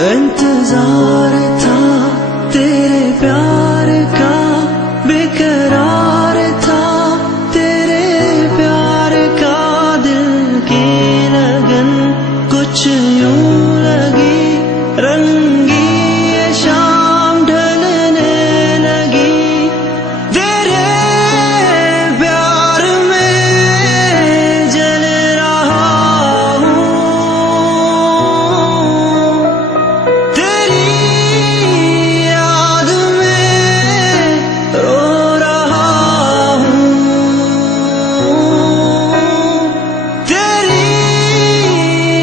इंतजार था तेरे प्यार का, बेकरार था तेरे प्यार का। दिल की लगन कुछ यूं लगी, रंगी ये शाम ढलने लगी। तेरे प्यार में जल रहा हूँ, तेरी याद में रो रहा हूँ, तेरी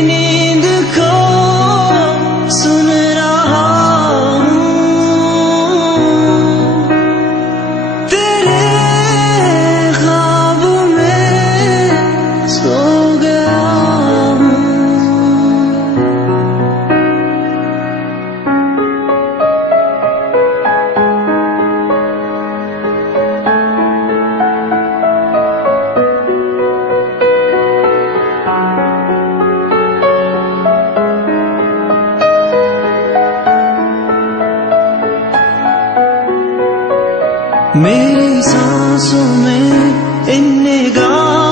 नींद को सुन रहा हूँ, तेरे ख्वाब में सो गया हूँ। मेरी सांसों में इन निगाहों